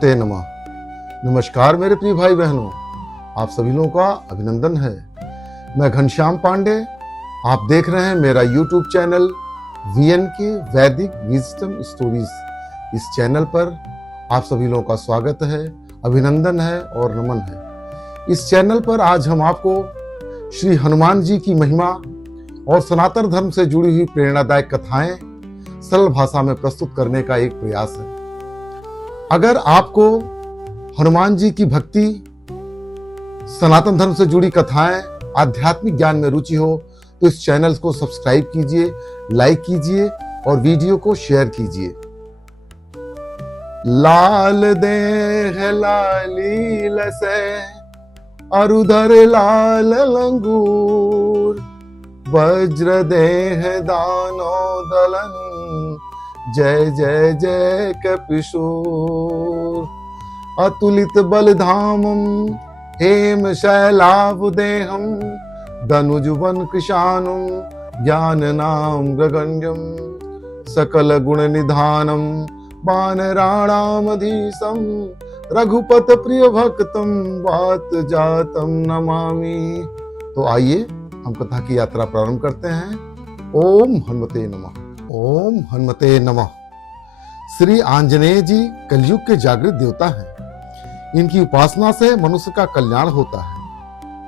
हनुमते नमः। नमस्कार मेरे प्रिय भाई बहनों, आप सभी लोगों का अभिनंदन है। मैं घनश्याम पांडे, आप देख रहे हैं मेरा YouTube चैनल VNK वैदिक विजडम स्टोरीज। इस चैनल पर आप सभी लोगों का स्वागत है, अभिनंदन है और नमन है। इस चैनल पर आज हम आपको श्री हनुमान जी की महिमा और सनातन धर्म से जुड़ी हुई प्रेरणादायक कथाएं सरल भाषा में प्रस्तुत करने का एक प्रयास है। अगर आपको हनुमान जी की भक्ति, सनातन धर्म से जुड़ी कथाएं, आध्यात्मिक ज्ञान में रुचि हो तो इस चैनल को सब्सक्राइब कीजिए, लाइक कीजिए और वीडियो को शेयर कीजिए। लाल देह लाली लसे अरुधर लाल लंगूर, वज्र देह दानो दलन, जय जय जय कपिशूर। अतुलित बलधामम हेम शैलावदेहम, धनुजुवन कृशानुम ज्ञान नाम गगण्यम, सकल गुण निधानम वानराणामधीशम, रघुपत प्रिय भक्तम वात जातम नमामि। तो आइए हम कथा की यात्रा प्रारंभ करते हैं। ओम हनुमते नमः। ओम हनुमते नमः। श्री आंजनेय जी कलयुग के जागृत देवता हैं। इनकी उपासना से मनुष्य का कल्याण होता है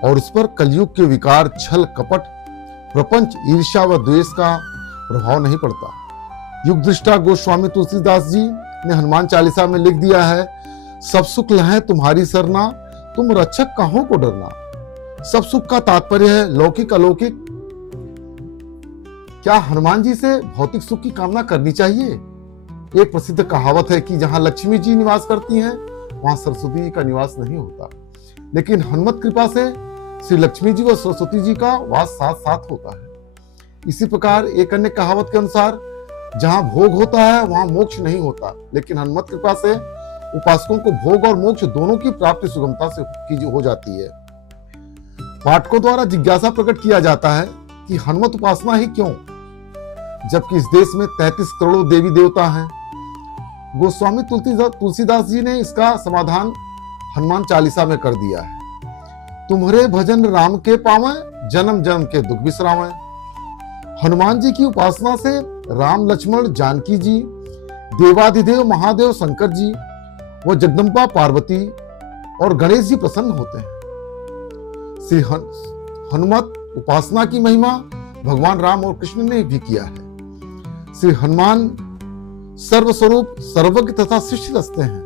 और उस पर कलयुग के विकार, छल, कपट, प्रपंच, ईर्ष्या व द्वेष का प्रभाव नहीं पड़ता। युग दृष्टा गोस्वामी तुलसीदास जी ने हनुमान चालीसा में लिख दिया है, सब सुख लहै तुम्हारी सरना, तुम रक्षक काहों को डरना। सब सुख का तात्पर्य है लौकिक अलौकिक। क्या हनुमान जी से भौतिक सुख की कामना करनी चाहिए? एक प्रसिद्ध कहावत है कि जहां लक्ष्मी जी निवास करती हैं वहां सरस्वती जी का निवास नहीं होता, लेकिन हनुमत कृपा से श्री लक्ष्मी जी व सरस्वती जी का वास साथ साथ होता है। इसी प्रकार एक अन्य कहावत के अनुसार जहां भोग होता है वहां मोक्ष नहीं होता, लेकिन हनुमत कृपा से उपासकों को भोग और मोक्ष दोनों की प्राप्ति सुगमता से हो जाती है। पाठकों द्वारा जिज्ञासा प्रकट किया जाता है कि हनुमत उपासना ही क्यों, जबकि इस देश में 33 करोड़ देवी देवता हैं। गोस्वामी तुलसीदास जी ने इसका समाधान हनुमान चालीसा में कर दिया है। तुम्हारे भजन राम के पावे, जन्म जन्म के दुख बिसरावे। हनुमान जी की उपासना से राम, लक्ष्मण, जानकी जी, देवाधिदेव महादेव शंकर जी व जगदम्बा पार्वती और गणेश जी प्रसन्न होते हैं। श्री हनुमत उपासना की महिमा भगवान राम और कृष्ण ने भी किया है। श्री हनुमान सर्वस्वरूप, सर्वज्ञ तथा शिष्य रचते हैं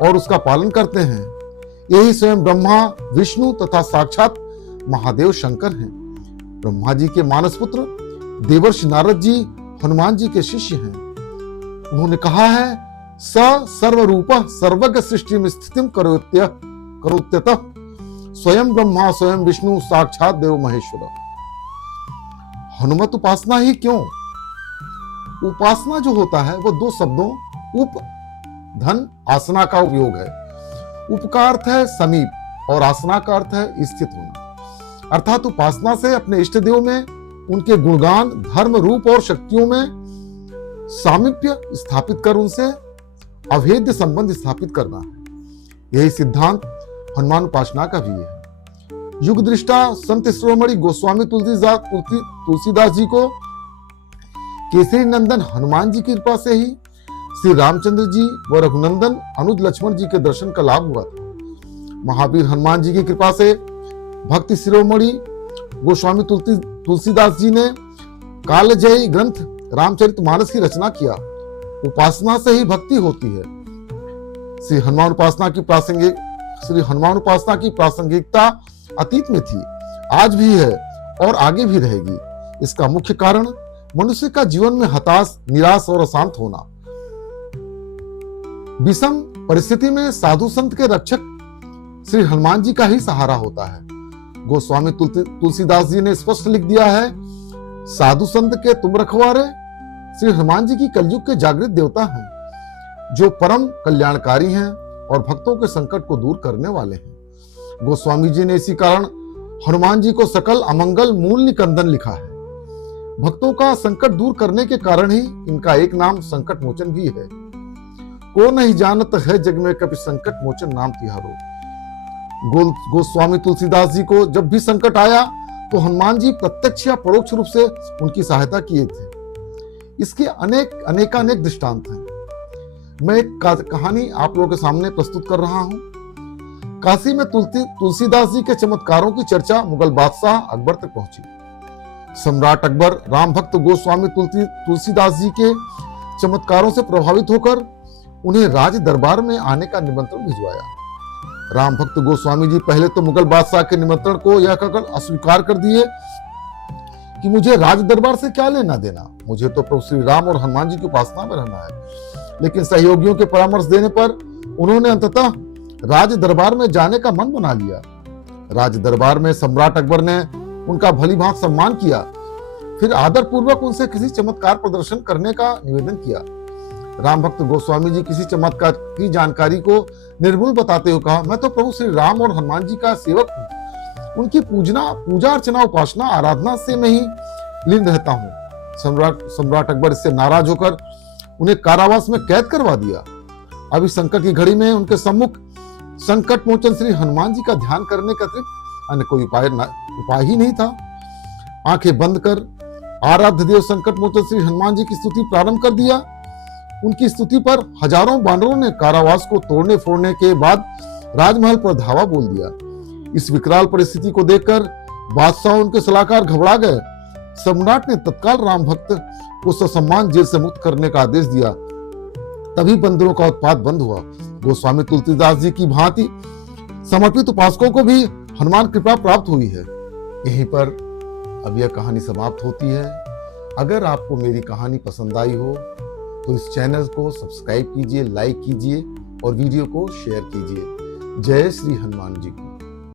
और उसका पालन करते हैं। यही स्वयं ब्रह्मा, विष्णु तथा साक्षात महादेव शंकर हैं। ब्रह्मा जी के मानस पुत्र देवर्षि नारद जी हनुमान जी के शिष्य हैं। उन्होंने कहा है, स सर्वरूप सर्वज्ञ सृष्टि में स्थितिम करोत्यतः, स्वयं ब्रह्मा स्वयं विष्णु साक्षात देव महेश्वर। हनुमत उपासना ही क्यों? उपासना जो होता है वह दो शब्दों उप धन आसना का उपयोग है। उप का अर्थ है समीप और आसना का अर्थ है स्थित होना। अर्थात उपासना से अपने इष्ट देव में उनके गुणगान, धर्म, रूप और शक्तियों में सामीप्य स्थापित कर उनसे अभेद्य संबंध स्थापित करना है। यही सिद्धांत हनुमान उपासना का भी है। युग दृष्टा संत शिरोमणि गोस्वामी तुलसीदास जी को केसरी नंदन हनुमान जी की कृपा से ही श्री रामचंद्र जी व रघुनंदन अनुज लक्ष्मण जी के दर्शन का लाभ हुआ था। महावीर हनुमान जी की कृपा से भक्ति शिरोमणि गोस्वामी तुलसीदास जी ने कालजयी ग्रंथ रामचरितमानस की रचना किया। उपासना से ही भक्ति होती है। श्री हनुमान उपासना की प्रासंगिकता अतीत में थी, आज भी है और आगे भी रहेगी। इसका मुख्य कारण मनुष्य का जीवन में हताश, निराश और अशांत होना। विषम परिस्थिति में साधु संत के रक्षक श्री हनुमान जी का ही सहारा होता है। गोस्वामी तुलसीदास जी ने स्पष्ट लिख दिया है, साधु संत के तुम रखवारे। श्री हनुमान जी की कलयुग के जागृत देवता हैं, जो परम कल्याणकारी हैं और भक्तों के संकट को दूर करने वाले हैं। गोस्वामी जी ने इसी कारण हनुमान जी को सकल अमंगल मूल निकंदन लिखा है। भक्तों का संकट दूर करने के कारण ही इनका एक नाम संकट मोचन भी है। को नहीं जानत है जग में कभी संकट मोचन नाम तिहारो। गोस्वामी तुलसीदास जी को जब भी संकट आया तो हनुमान जी प्रत्यक्ष या परोक्ष रूप से उनकी सहायता किए थे। इसके अनेकानेक दृष्टांत हैं। मैं एक कहानी आप लोगों के सामने प्रस्तुत कर रहा हूं। काशी में तुलसीदास जी के चमत्कारों की चर्चा मुगल बादशाह अकबर तक पहुंची। सम्राट अकबर राम भक्त गोस्वामी तुलसीदास जी के चमत्कारों से प्रभावित होकर उन्हें राज दरबार में आने का निमंत्रण भिजवाया। राम भक्त गोस्वामी जी पहले तो मुगल बादशाह के निमंत्रण को यह कहकर अस्वीकार कर दिए कि मुझे राज दरबार से क्या लेना देना, मुझे तो प्रभु श्री राम और हनुमान जी की उपासना में रहना है। लेकिन सहयोगियों के परामर्श देने पर उन्होंने अंततः राज दरबार में जाने का मन बना लिया। राज दरबार में सम्राट अकबर ने उनका भली भांति सम्मान किया, फिर आदर पूर्वक उनसे किसी चमत्कार प्रदर्शन करने का निवेदन किया। राम भक्त गोस्वामी जी किसी चमत्कार की जानकारी को निर्भुल बताते हुए कहा, मैं तो प्रभु श्री राम और हनुमान जी का सेवक हूँ, उनकी पूजा अर्चना उपासना आराधना से मैं ही लीन रहता हूँ। सम्राट अकबर इससे नाराज होकर उन्हें कारावास में कैद करवा दिया। अभी संकट की घड़ी में उनके सम्मुख संकट मोचन श्री हनुमान जी का ध्यान करने का अतिरिक्त अन्य कोई उपाय ही नहीं था। आंखें बंद कर आराध्य देव संकट मोचन श्री हनुमान जी की स्तुति प्रारंभ कर दिया। उनकी स्तुति पर हजारों बानरों ने कारावास को तोड़ने फोड़ने के बाद राजमहल पर धावा बोल दिया। इस विकराल परिस्थिति को देखकर बादशाह और उनके सलाहकार घबरा गए। सम्राट ने तत्काल राम भक्त को ससम्मान जेल से मुक्त करने का आदेश दिया। तभी बंदरों का उत्पात बंद हुआ। गोस्वामी तुलसीदास जी की भांति समर्पित उपासकों को भी हनुमान कृपा प्राप्त हुई है। यहीं पर अब यह कहानी समाप्त होती है। अगर आपको मेरी कहानी पसंद आई हो तो इस चैनल को सब्सक्राइब कीजिए, लाइक कीजिए और वीडियो को शेयर कीजिए। जय श्री हनुमान जी की।